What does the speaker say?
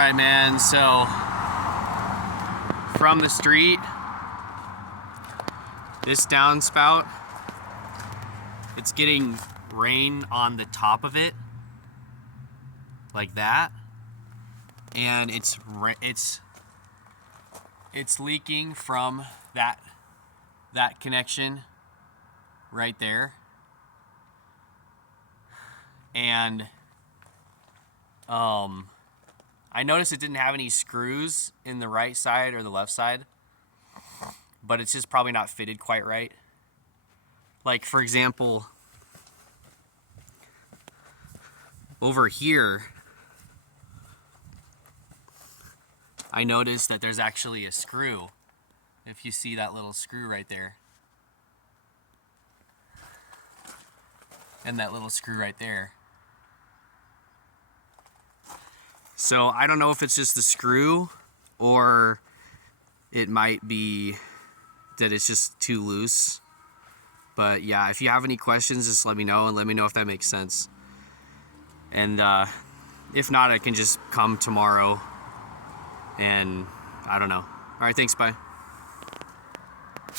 Alright, man, so from the street, this downspout, it's getting rain on the top of it, like that, and it's leaking from that connection right there, and I noticed it didn't have any screws in the right side or the left side, but it's just probably not fitted quite right. Like, for example, over here, I noticed that there's actually a screw. If you see that little screw right there, and that little screw right there. So I don't know if it's just the screw, or it might be that it's just too loose. But yeah, if you have any questions, just let me know, and let me know if that makes sense. And if not, I can just come tomorrow, and I don't know. All right, thanks, bye.